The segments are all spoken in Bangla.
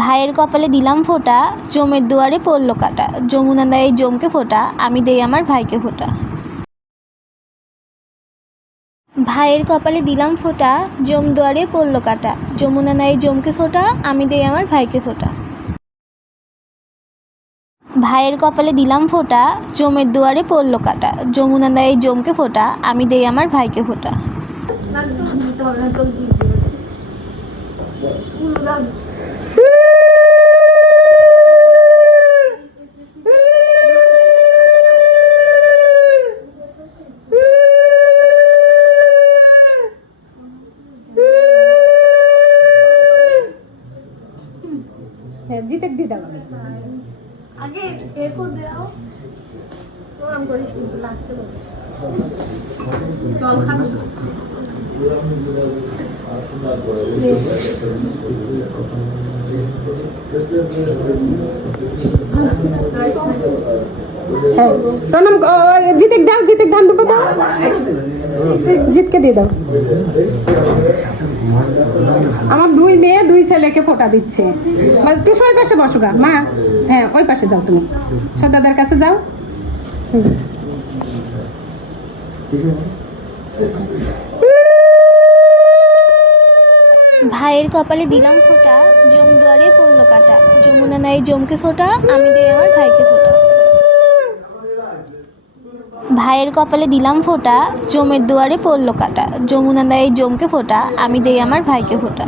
ভাইয়ের কপালে দিলাম ফোঁটা, জমের দুয়ারে পড়ল কাটা। যমুনা দেয় জমকে ফোঁটা, আমি দেই আমার ভাইকে ফোঁটা। ভাইয়ের কপালে দিলাম ফোঁটা, জম দুয়ারে পড়ল কাটা। যমুনা নেয় জমকে ফোঁটা, আমি দেই আমার ভাইকে ফোঁটা। ভাইয়ের কপালে দিলাম ফোঁটা, জমের দুয়ারে পড়ল কাটা। যমুনা দেয় জমকে ফোঁটা, আমি দেই আমার ভাইকে ফোঁটা। জিতেক দিয়ে দাও আগে আগে একো দাও প্রণাম করিস কিন্তু লাস্টে জল খাবি। হ্যাঁ। প্রণাম ও, ও, জিতেক দাও জিতেক ধান দুটো দাও। জিতকে দিয়ে দাও। আমার দুই মেয়ে দুই ছেলেকে ফোটা দিচ্ছে। একটু ওই পাশে বসো গা। মা হ্যাঁ ওই পাশে যাও তুমি। দাদার কাছে যাও। ভাইয়ের কপালে দিলাম ফোঁটা জম দুয়ারে পড়ল কাটা। যমুনা নাই জমকে ফোঁটা আমি দেই আমার ভাইকে ফোঁটা। ভাইয়ের কপালে দিলাম ফোঁটা, জমের দুয়ারে পড়ল কাটা। যমুনা দেয় জমকে ফোঁটা, আমি দেই আমার ভাইকে ফোঁটা।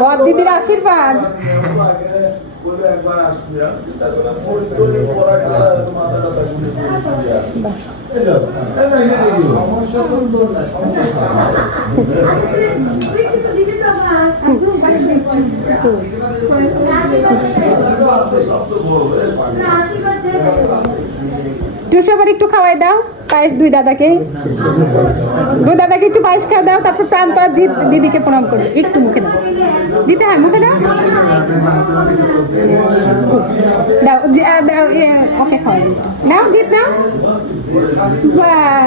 বর দিদির আশীর্বাদ। বলে একবার আসবি তারপরে তারপর ফরিদপুরে পড়া গেলা মাথা কথা শুনে সমস্যা তো বল না সমস্যা আশীর্বাদ টুসু আবার একটু খাওয়াই দাও পায়েস দুই দাদাকে। দুই দাদাকে একটু পায়েস খাওয়া দাও তারপর প্রান্ত আর জিৎ দিদিকে প্রণাম করবে। একটু মুখে দাও। দিতে হয় মুখে দাও। দাও ওকে খাওয়াই নাও জিৎ নাও। বাহ।